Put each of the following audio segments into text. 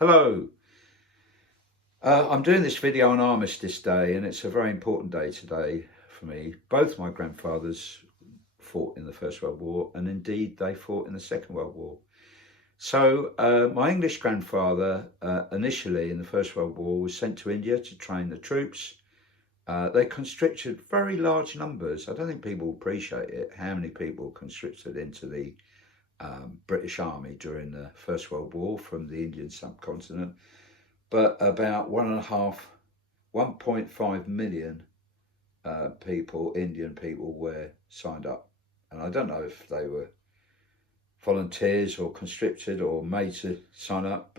Hello, I'm doing this video on Armistice Day and it's a very important day today for me. Both my grandfathers fought in the First World War and indeed they fought in the Second World War. So my English grandfather initially in the First World War was sent to India to train the troops. They conscripted very large numbers. I don't think people appreciate it, how many people conscripted into the British Army during the First World War from the Indian subcontinent. But about 1.5 million people, Indian people, were signed up. And I don't know if they were volunteers or conscripted or made to sign up,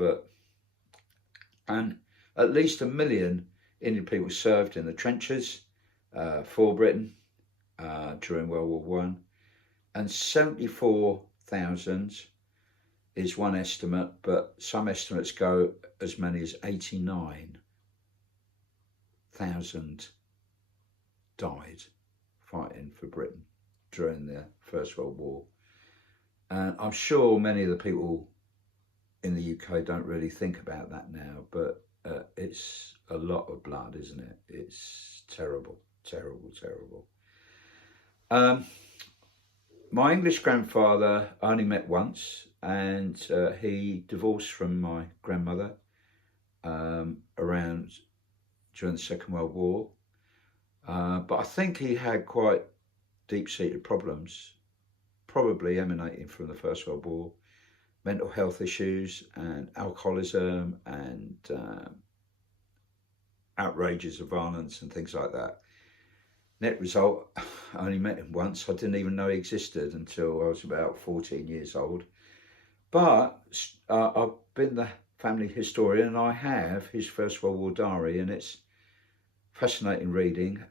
and at least 1 million Indian people served in the trenches for Britain during World War One, and 74,000 is one estimate, but some estimates go as many as 89,000 died fighting for Britain during the First World War. And I'm sure many of the people in the UK don't really think about that now, but it's a lot of blood, isn't it? It's terrible, terrible, terrible. My English grandfather I only met once, and he divorced from my grandmother around during the Second World War. But I think he had quite deep-seated problems, probably emanating from the First World War, mental health issues and alcoholism and outrages of violence and things like that. Net result, I only met him once. I didn't even know he existed until I was about 14 years old. But I've been the family historian and I have his First World War diary, and it's fascinating reading.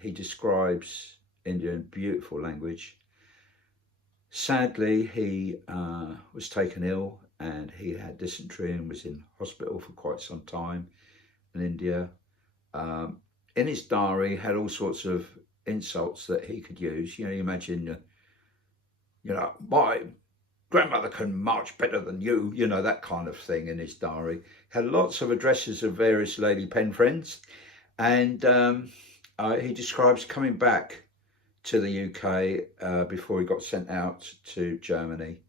He describes India in beautiful language. Sadly, he was taken ill and he had dysentery and was in hospital for quite some time in India. In his diary, he had all sorts of insults that he could use. You imagine, my grandmother can march better than you, that kind of thing in his diary. Had lots of addresses of various lady pen friends. And he describes coming back to the UK before he got sent out to Germany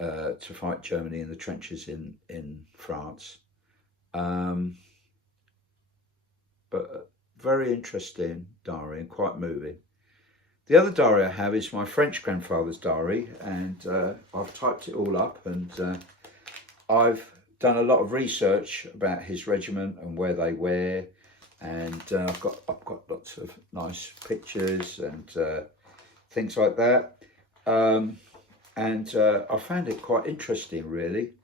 to fight Germany in the trenches in France. But very interesting diary and quite moving. The other diary I have is my French grandfather's diary, and I've typed it all up, and I've done a lot of research about his regiment and where they were, and I've got lots of nice pictures and things like that, and I found it quite interesting, really.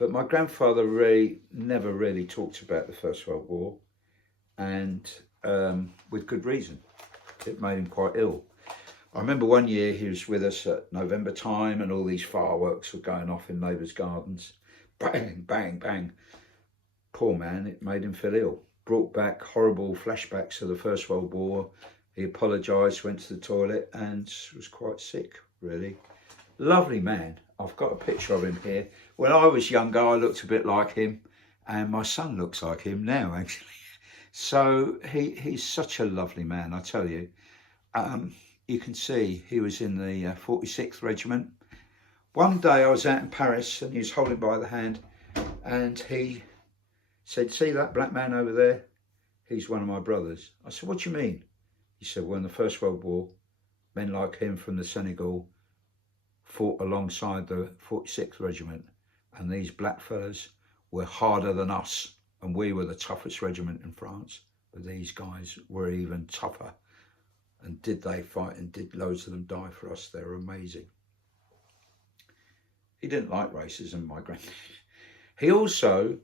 But my grandfather never really talked about the First World War, and with good reason. It made him quite ill. I remember one year he was with us at November time and all these fireworks were going off in neighbours' gardens. Bang, bang, bang. Poor man, it made him feel ill. Brought back horrible flashbacks of the First World War. He apologised, went to the toilet and was quite sick, really. Lovely man. I've got a picture of him here. When I was younger, I looked a bit like him, and my son looks like him now, actually. So he's such a lovely man, I tell you. You can see he was in the 46th Regiment. One day I was out in Paris and he was holding by the hand and he said, "See that black man over there? He's one of my brothers." I said, "What do you mean?" He said, "Well, in the First World War, men like him from the Senegal fought alongside the 46th Regiment, and these black fellas were harder than us, and we were the toughest regiment in France, but these guys were even tougher. And did they fight, and did loads of them die for us? They're amazing." He didn't like racism, my granddad. He also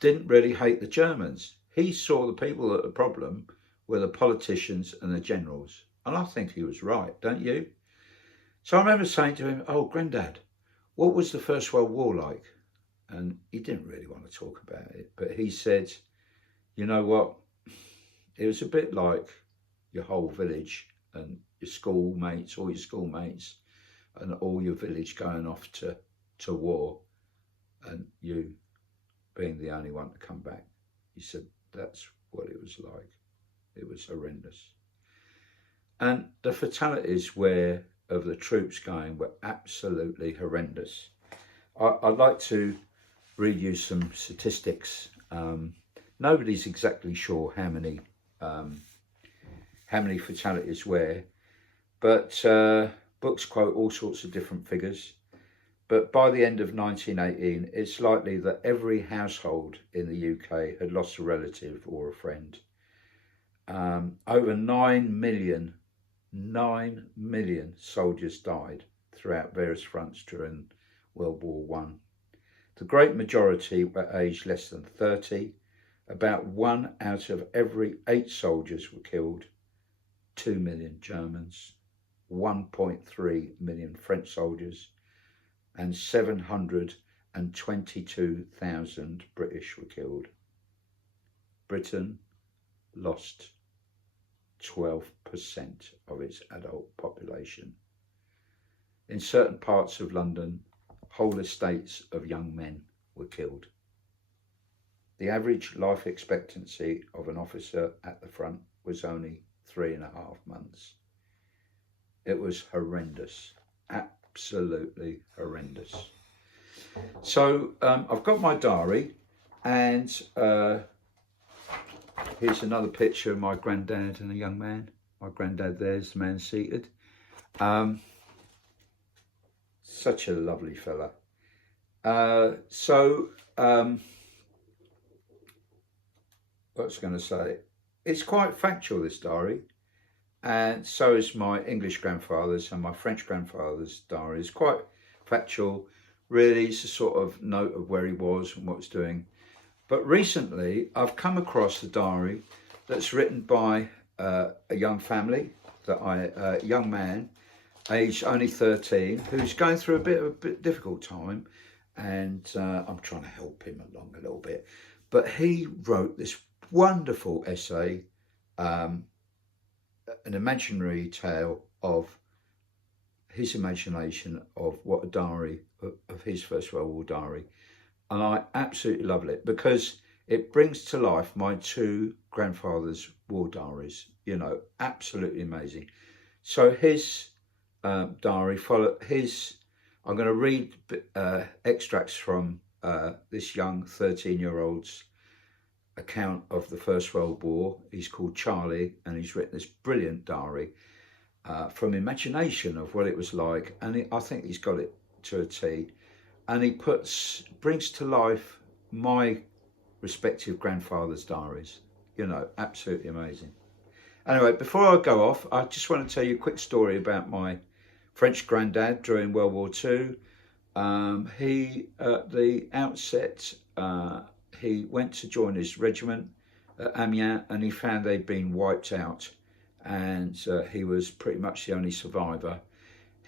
didn't really hate the Germans. He saw the people that the problem were the politicians and the generals. And I think he was right, don't you? So I remember saying to him, "Oh, Grandad, what was the First World War like?" And he didn't really want to talk about it, but he said, "You know what? It was a bit like your whole village and your schoolmates, all your schoolmates, and all your village going off to war, and you being the only one to come back. He said that's what it was like. It was horrendous. And the fatalities of the troops going were absolutely horrendous. I'd like to read you some statistics. Nobody's exactly sure how many fatalities were, but books quote all sorts of different figures. But by the end of 1918, it's likely that every household in the UK had lost a relative or a friend. Over 9 million soldiers died throughout various fronts during World War One. The great majority were aged less than 30. About 1 out of every 8 soldiers were killed. 2 million Germans, 1.3 million French soldiers, and 722,000 British were killed. Britain lost 12% of its adult population. In certain parts of London, whole estates of young men were killed. The average life expectancy of an officer at the front was only 3.5 months. It was horrendous, absolutely horrendous. So I've got my diary, and here's another picture of my granddad and a young man. My granddad there's the man seated. Such a lovely fella. What was I going to say? It's quite factual, this diary, and so is my English grandfather's and my French grandfather's diary. It's quite factual, really. It's a sort of note of where he was and what he was doing. But recently, I've come across a diary that's written by a young family, a young man, aged only 13, who's going through a bit difficult time, and I'm trying to help him along a little bit. But he wrote this wonderful essay, an imaginary tale of his imagination of what a diary of his First World War diary. And I absolutely love it because it brings to life my 2 grandfathers' war diaries, you know, absolutely amazing. So his diary, I'm going to read extracts from this young 13-year-old's account of the First World War. He's called Charlie, and he's written this brilliant diary from imagination of what it was like, and I think he's got it to a T. And he brings to life my respective grandfather's diaries. You know, absolutely amazing. Anyway, before I go off, I just want to tell you a quick story about my French granddad during World War II. He, at the outset, he went to join his regiment at Amiens, and he found they'd been wiped out, and he was pretty much the only survivor.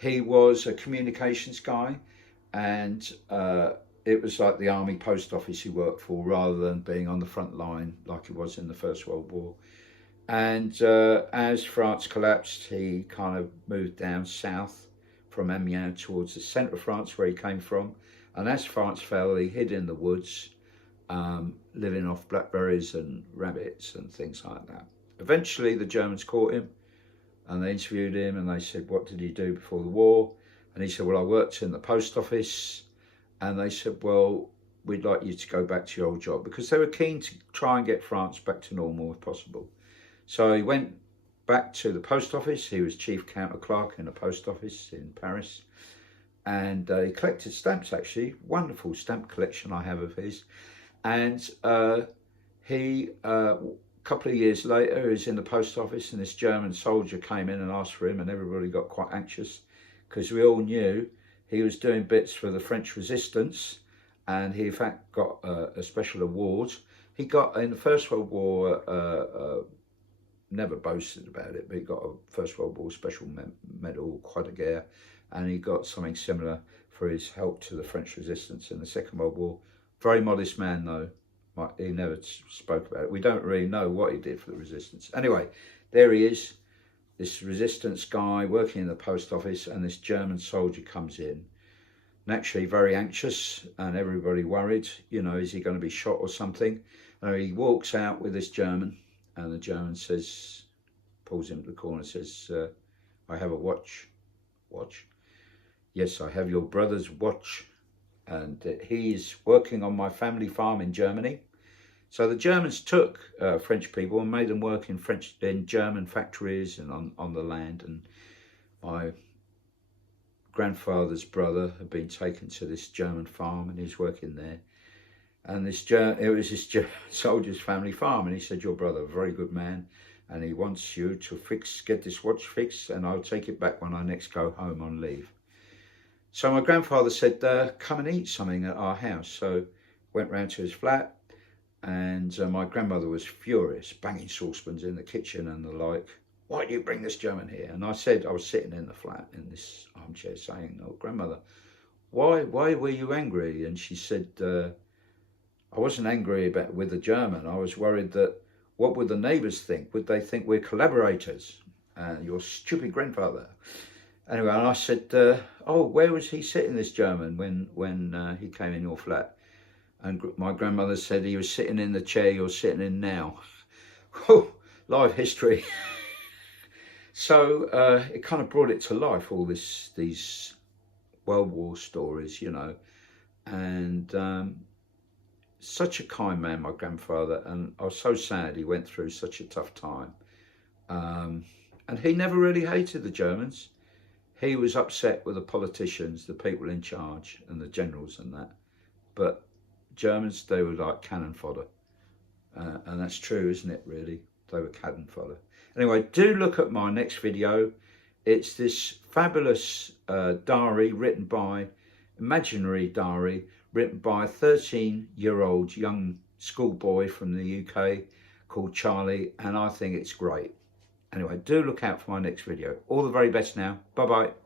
He was a communications guy, and it was like the army post office he worked for, rather than being on the front line like he was in the First World War. And as France collapsed, he kind of moved down south from Amiens towards the centre of France, where he came from. And as France fell, he hid in the woods, living off blackberries and rabbits and things like that. Eventually the Germans caught him, and they interviewed him, and they said, what did he do before the war? And he said, well, I worked in the post office. And they said, well, we'd like you to go back to your old job, because they were keen to try and get France back to normal if possible. So he went back to the post office. He was chief counter clerk in a post office in Paris, and he collected stamps, actually. Wonderful stamp collection I have of his. And a couple of years later, he was in the post office, and this German soldier came in and asked for him, and everybody got quite anxious, because we all knew he was doing bits for the French resistance, and he in fact got a special award. He got, in the First World War, never boasted about it, but he got a First World War special medal, Croix de Guerre, and he got something similar for his help to the French resistance in the Second World War. Very modest man, though. He never spoke about it. We don't really know what he did for the resistance. Anyway, there he is. this resistance guy working in the post office, and this German soldier comes in. Naturally very anxious, and everybody worried, you know, is he going to be shot or something? And he walks out with this German, and the German says, pulls him to the corner and says, I have a watch. Watch? Yes, I have your brother's watch, and he's working on my family farm in Germany. So the Germans took French people and made them work in German factories and on the land. And my grandfather's brother had been taken to this German farm, and he was working there. And it was this German soldier's family farm, and he said, your brother, a very good man, and he wants you to get this watch fixed, and I'll take it back when I next go home on leave. So my grandfather said, come and eat something at our house. So went round to his flat, and my grandmother was furious, banging saucepans in the kitchen and the like. Why do you bring this German here? And I said, I was sitting in the flat in this armchair saying, oh, grandmother, why were you angry? And she said, I wasn't angry with the German. I was worried that, what would the neighbours think? Would they think we're collaborators? Your stupid grandfather. Anyway, and I said, oh, where was he sitting, this German, when he came in your flat? And my grandmother said, he was sitting in the chair you're sitting in now. Live history. So it kind of brought it to life, all these World War stories, you know. And such a kind man, my grandfather, and I was so sad he went through such a tough time. And he never really hated the Germans. He was upset with the politicians, the people in charge, and the generals and that. But Germans, they were like cannon fodder. And that's true, isn't it, really? They were cannon fodder. Anyway, do look at my next video. It's this fabulous imaginary diary, written by a 13-year-old young schoolboy from the UK called Charlie, and I think it's great. Anyway, do look out for my next video. All the very best now. Bye-bye.